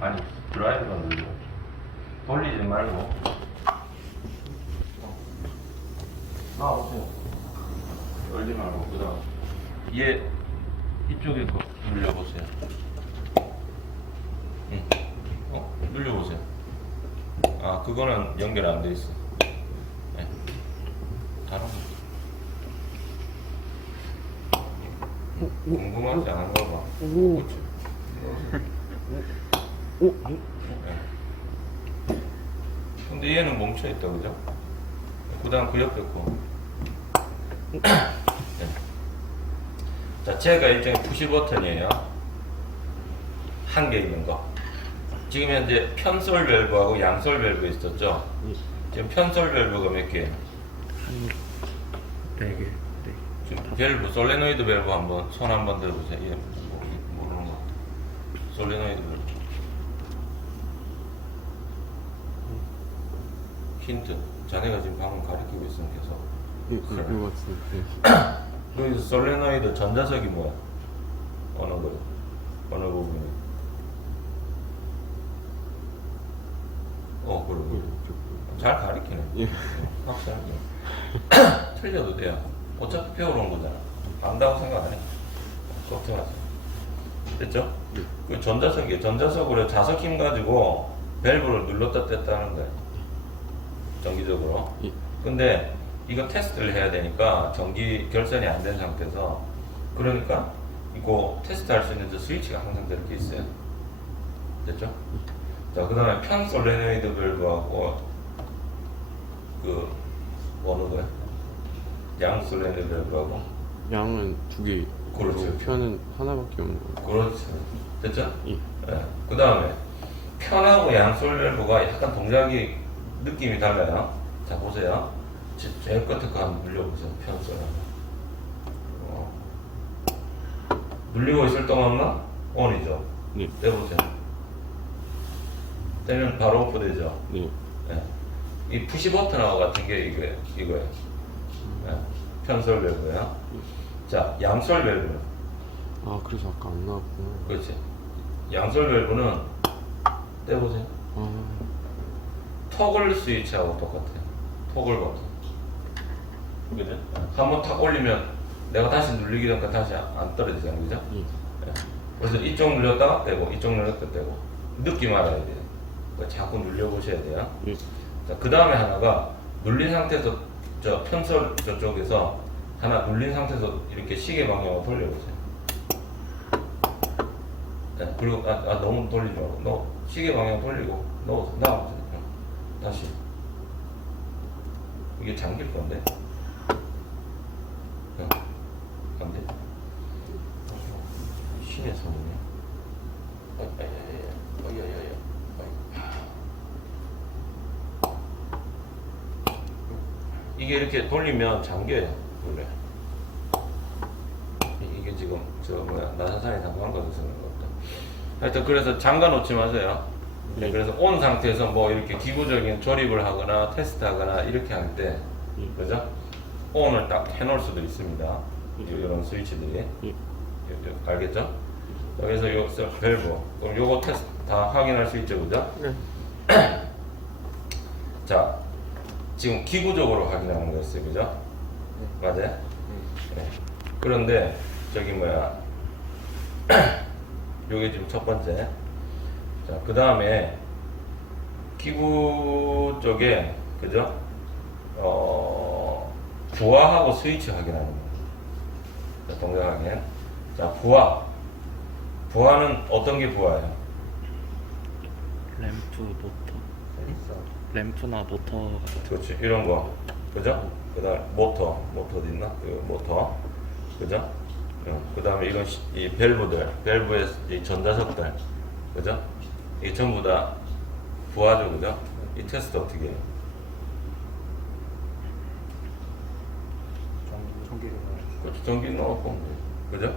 아니 드라이브가 눌려 돌리지 말고 나오세요 열지 말고 그다음 얘 이쪽에 거 눌려보세요 응. 어 눌려보세요 아 그거는 연결 안 돼 있어 네. 다른 거 궁금하지 않은 거 봐. 오. 그치? 오. 네. 근데 얘는 멈춰 있다 그죠? 그 다음 그 옆에 거. 네. 자, 제가 일종의 푸시 버튼이에요. 한 개 있는 거. 지금 현재 편솔 밸브하고 양솔 밸브 있었죠? 예. 지금 편솔 밸브가 몇 개? 네 개. 네. 지금 밸브, 솔레노이드 밸브 한번 손 한번 들어보세요. 얘 뭐, 모르는 것 같아. 솔레노이드 밸브. 힌트. 자네가 지금 방금 가리키고 있으면 계속. 예, 그래. 그거 같은데. 여기서 솔레노이드 전자석이 뭐야? 어느 거? 어느 부분이? 어, 그래. 예, 그래. 저- 잘 가리키네. 예. 확실하게. 틀려도 돼요. 어차피 배워놓은 거잖아. 안다고 생각 안 해. 걱정하지. 됐죠? 예. 그 전자석이에요. 전자석으로 자석 힘 가지고 밸브를 눌렀다 뗐다 하는 거예요. 정기적으로. 예. 근데 이거 테스트를 해야 되니까 전기 결선이 안 된 상태에서 그러니까 이거 테스트 할 수 있는 저 스위치가 항상 이렇게 있어요. 됐죠? 자, 그 다음에 편 솔레노이드 밸브하고 그 어느 거야? 양 솔레노이드 밸브하고 양은 두 개. 그렇죠. 편은 하나밖에 없는 거. 그렇죠. 됐죠? 예. 그 다음에 편하고 양솔 밸브가 약간 동작이 느낌이 달라요. 자 보세요. 제- 제일 끝에 거 한번 눌려보세요. 편솔. 어. 눌리고 있을 동안만 ON이죠. 네. 떼보세요. 떼면 바로 오프 되죠. 네. 예. 이 푸시 버튼하고 같은 게 이거예요. 이거예요. 예. 편솔 밸브야. 자 양솔 밸브. 아 그래서 아까 안 나왔구나. 그렇지. 양솔 밸브는 떼보세요. 아. 토글 스위치하고 똑같아요. 토글 버튼. 그죠? 한번 탁 올리면 내가 다시 누르기 전까 다시 안 떨어지잖아요. 그죠? 예. 예. 그래서 이쪽 눌렀다가 떼고, 이쪽 눌렀다가 떼고. 느낌 알아야 돼요. 그러니까 자꾸 눌려보셔야 돼요. 예. 자, 그 다음에 하나가 눌린 상태에서 저 편솔 저쪽에서 하나 눌린 상태에서 이렇게 시계 방향으로 돌려보세요. 네, 그리고 아, 아, 너무 돌리지 말고 너 시계 방향 돌리고 넣어서 나와보세요. 어, 다시. 이게 잠길 건데. 어, 안 돼. 신의 어이. 이게 이렇게 돌리면 잠겨요 원래. 이- 이게 지금 저 뭐야 나사산이 잠깐 거서 쓰는. 것도 하여튼 그래서 잠가 놓지 마세요 네, 네. 그래서 온 상태에서 뭐 이렇게 기구적인 조립을 하거나 테스트하거나 이렇게 할때 예. 그죠 온을 딱 해놓을 수도 있습니다 이런 스위치들이 예. 요- 요- 알겠죠 그래서 요 서- 밸브 그럼 요거 테스트 다 확인할 수 있죠 그죠 네. 자, 지금 기구적으로 확인하는 거였어요, 그죠? 맞아요? 네. 그런데 저기 뭐야, 요게 지금 첫 번째. 자, 그 다음에 기구 쪽에 그죠? 어, 부하하고 스위치 확인하는 거예요. 자, 동작 확인. 자, 부하. 부하는 어떤 게 부하예요? 램프 모터 램프나 모터 그렇지 이런 거 그죠? 그 다음 모터 모터 어디 있나? 그 모터 그죠? 그 다음에 이건 시- 이 밸브들 밸브의 이 전자석들 그죠? 이게 전부 다 부하죠 그죠? 이 테스트 어떻게 해요? 그렇죠 전기 넣었고 그죠?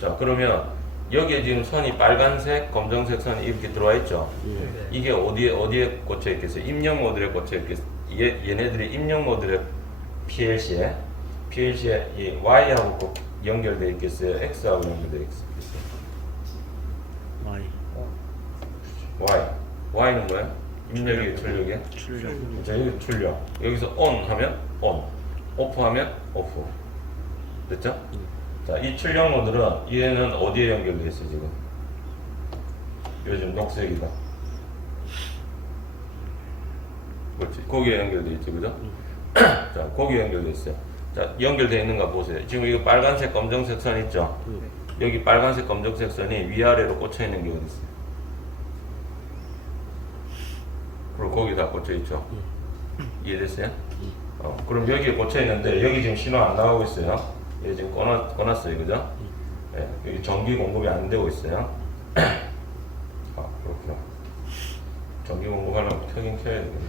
자 그러면 여기에 지금 선이 빨간색 검정색 선이 이렇게 들어와 있죠? 예. 이게 어디에 어디에 꽂혀 있겠어요? 입력 모듈에 꽂혀 있겠어요? 얘, 얘네들이 입력 모듈에 PLC에 PLC에 이 Y하고 꼭 연결돼 있겠어요? X하고 연결돼 있겠어요? Y Y. Y는 뭐야? 입력이 출력이야? 출력. 자, 여기 출력. 여기서 ON 하면 ON. OFF 하면 OFF. 됐죠? 자, 이 출력 모드는 얘는 어디에 연결돼 있어, 지금? 요즘 녹색이다. 그렇지. 거기에 연결돼 있지, 그죠? 자, 거기에 연결돼 있어요. 자, 연결돼 있는가 보세요. 지금 이거 빨간색, 검정색 선 있죠? 여기 빨간색, 검정색 선이 위아래로 꽂혀 있는 게 어디 있어요? 그리고 거기 다 꽂혀 있죠? 이해됐어요? 어, 그럼 여기에 꽂혀 있는데 여기 지금 신호 안 나가고 있어요. 얘 지금 꺼놨, 꺼놨어요, 그죠? 예, 여기 전기 공급이 안 되고 있어요. 아, 그렇구나. 전기 공급하려면 켜긴 켜야 되겠네.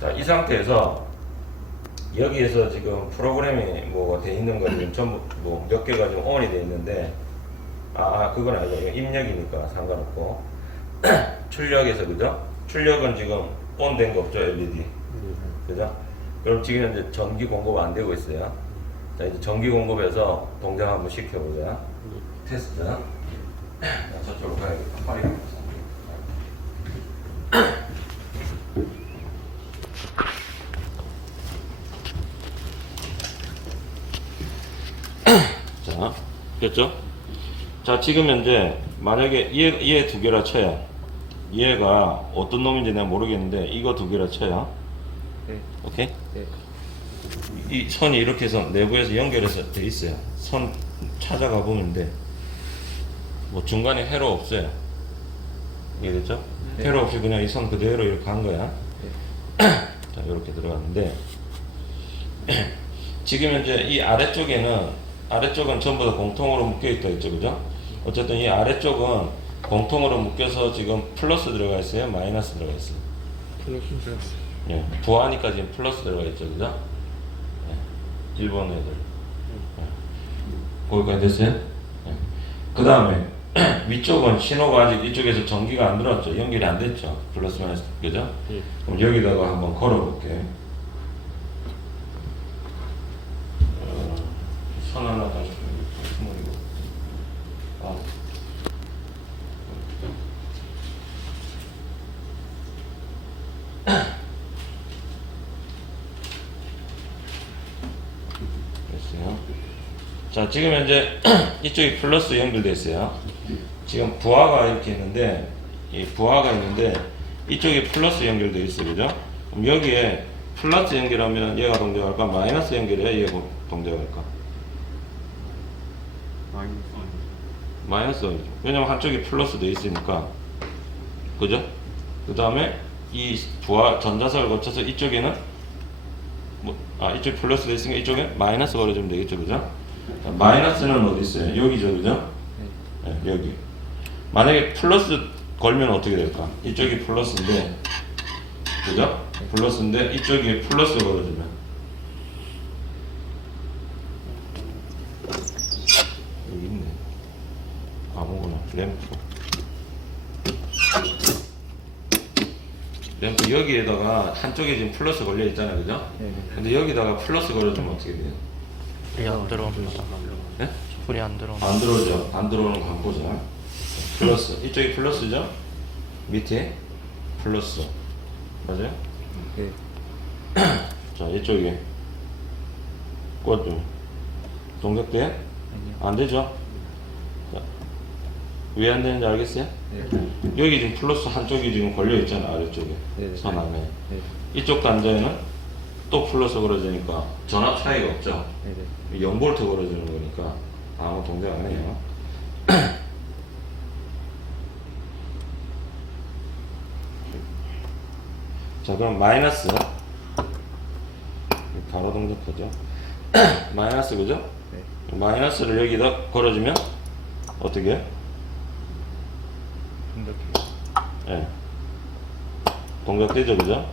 자, 이 상태에서 여기에서 지금 프로그램이 뭐가 돼 있는 거 지금 전부 뭐 몇 개가 지금 ON이 돼 있는데 아, 아 그건 아니고 입력이니까 상관없고 출력에서 그죠? 출력은 지금 ON 된거 없죠 LED 그죠? 그럼 지금 현재 전기 공급 안 되고 있어요. 자 이제 전기 공급에서 동작 한번 시켜보자. 테스트. 자, 저쪽으로 가야겠다. 허리가 아파서. 자, 됐죠? 자, 지금 현재 만약에 얘, 얘 두 개라 쳐요. 얘가 어떤 놈인지 내가 모르겠는데 이거 두 개라 쳐요. 네. 오케이? 네. 이 선이 이렇게 해서 내부에서 연결해서 돼 있어요. 선 찾아가 보는데 뭐 중간에 회로 없어요. 이해됐죠? 네. 회로 없이 그냥 이 선 그대로 이렇게 간 거야. 자, 이렇게 들어갔는데 지금 현재 이 아래쪽에는 아래쪽은 전부 다 공통으로 묶여 있다 했죠, 그죠? 어쨌든 이 아래쪽은 공통으로 묶여서 지금 플러스 들어가 있어요, 마이너스 들어가 있어요. 플러스. 예, 부하니까 지금 플러스 들어가 있죠, 그죠? 예, 일본 애들. 예. 거기까지 됐어요? 그 다음에 위쪽은 신호가 아직 이쪽에서 전기가 안 들어왔죠. 연결이 안 됐죠. 플러스 마이너스, 그죠? 예. 그럼 여기다가 한번 걸어볼게. 어, 선하나 다시 스물이고. 아. 됐어요. 자, 지금 현재 이쪽이 플러스 연결돼 있어요. 지금 부하가 이렇게 있는데, 이 부하가 있는데, 이쪽이 플러스 연결돼 있어요. 그죠? 그럼 여기에 플러스 연결하면 얘가 동작할까? 마이너스 연결해야 얘가 동작할까? 마이너스. 왜냐면 한쪽이 플러스 돼 있으니까. 그죠? 그 다음에 이 부하 전자석을 거쳐서 이쪽에는 뭐, 아, 이쪽 플러스 돼 있으니까 이쪽에 마이너스 걸어주면 되겠죠, 그죠? 자, 마이너스는 어디 있어요? 여기죠, 그죠? 네, 여기. 만약에 플러스 걸면 어떻게 될까? 이쪽이 플러스인데, 그죠? 플러스인데 이쪽이 플러스 걸어주면 여기 있네. 아무거나 램프. 램프 여기에다가 한쪽에 지금 플러스 걸려 있잖아요, 그죠? 네. 근데 여기다가 플러스 걸어주면 어떻게 돼요? 불이 안 들어옵니다. 네? 불이 안 들어옵니다. 안 들어오죠. 안 들어오는 거 한번 보자. 플러스. 이쪽이 플러스죠? 밑에 플러스. 맞아요? 네. 자, 이쪽에 꽂죠. 동작돼? 안 되죠? 자, 왜안 되는지 알겠어요? 네. 여기 지금 플러스 한쪽이 지금 걸려 있잖아, 아래쪽에. 네. 선 안에. 네. 이쪽 단자에는 또 플러스 걸어지니까 전압 차이가 없죠? 네. 네. 0볼트 걸어주는 거니까 아무 동작 안 해요. 자, 그럼 마이너스. 바로 동작하죠. 마이너스, 그죠? 네. 마이너스를 여기다 걸어주면 어떻게 해? 이렇게. 예. 동작되죠, 그죠?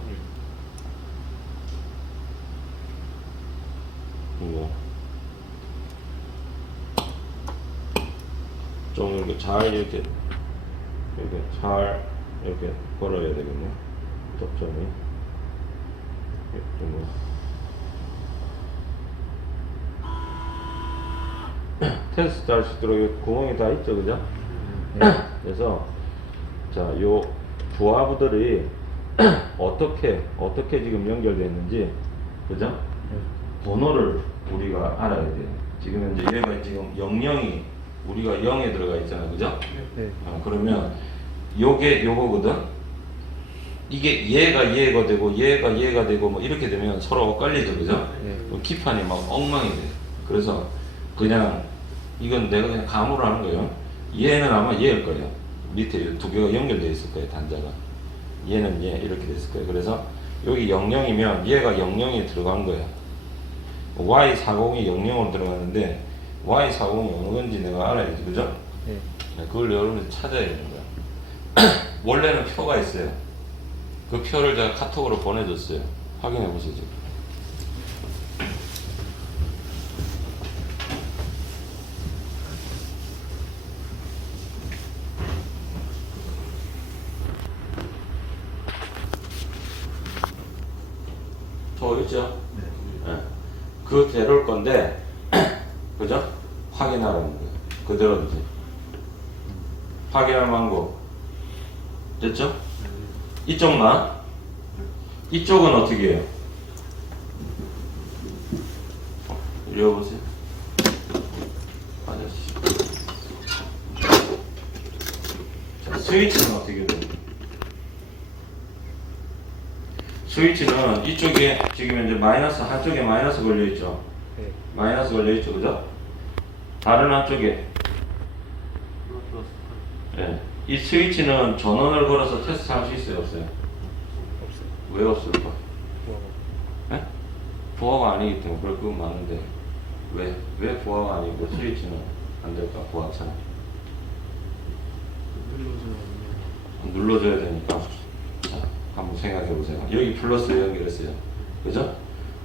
이거. 좀 이렇게 잘 이렇게 이렇게 잘 이렇게 걸어야 되겠네. 접점이. 이렇게 뭐. 테스트 할 수 있도록 구멍이 다 있죠, 그죠? 네. 그래서 자, 요 부하부들이 어떻게 어떻게 지금 연결됐는지 그죠? 번호를 우리가 알아야 돼요. 지금 이제 얘가 지금 00이 우리가 0에 들어가 있잖아, 그죠? 네. 어, 그러면 요게 요거거든. 이게 얘가 얘가 되고 얘가 얘가 되고 뭐 이렇게 되면 서로 엇갈리죠, 그죠? 네. 그 기판이 막 엉망이 돼. 그래서 그냥 이건 내가 그냥 감으로 하는 거예요. 얘는 아마 얘일 거예요. 밑에 두 개가 연결되어 있을 거예요, 단자가. 얘는 얘 이렇게 됐을 거예요. 그래서 여기 00이면 얘가 00이 들어간 거예요. Y40이 00으로 들어가는데 Y40이 어느 건지 내가 알아야지, 그죠? 네. 네, 그걸 여러분들 찾아야 되는 거야. 원래는 표가 있어요. 그 표를 제가 카톡으로 보내줬어요. 확인해 보시죠. 저 있죠? 네. 그대로일 건데, 그죠? 확인하라는 거예요. 그대로인지. 확인할 망고. 됐죠? 이쪽만. 이쪽은 어떻게 해요? 이리 와보세요. 아저씨. 자, 스위치는 어떻게 돼요? 스위치는 이쪽에 지금 이제 마이너스 한쪽에 마이너스 걸려 있죠. 네. 마이너스 걸려 있죠, 그죠? 다른 한쪽에 예. 이 스위치는 전원을 걸어서 테스트 할 수 있어요, 없어요? 없어요. 왜 없을까? 뭐, 예? 부하가 아니기 때문에 그럴 거 많은데 왜? 왜 부하가 아니고 스위치는 안 될까? 부하처럼 눌러줘야 되니까 자 한번 생각해 보세요 여기 플러스 연결했어요 그죠?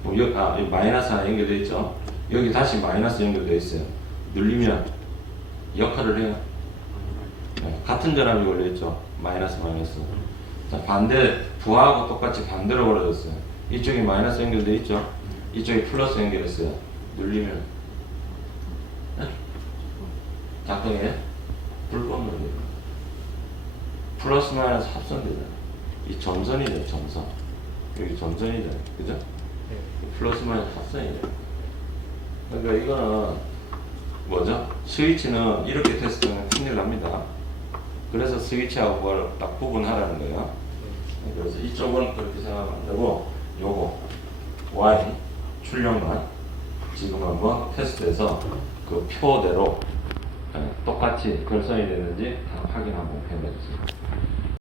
그럼 여기, 아, 여기 마이너스 하나 연결돼 있죠? 여기 다시 마이너스 연결돼 있어요 눌리면 역할을 해요. 네, 같은 전압이 걸려 있죠. 마이너스 마이너스. 자 반대 부하하고 똑같이 반대로 걸어졌어요. 이쪽이 마이너스 연결돼 있죠? 이쪽이 플러스 연결했어요. 눌리면. 네? 작동해요? 불 끄면 돼요. 플러스 마이너스 합선되잖아요. 이 점선이죠 점선. 여기 점선이잖아요. 그죠? 네. 플러스 마이너스 합선이죠 그러니까 이거는 뭐죠? 스위치는 이렇게 테스트하면 큰일 납니다 그래서 스위치하고 그걸 딱 구분하라는 거예요 그래서 이쪽은 그렇게 생각하면 안 되고 요거 Y 출력만 지금 한번 테스트해서 그 표대로 예, 똑같이 결선이 되는지 다 확인 한번 해봐주세요.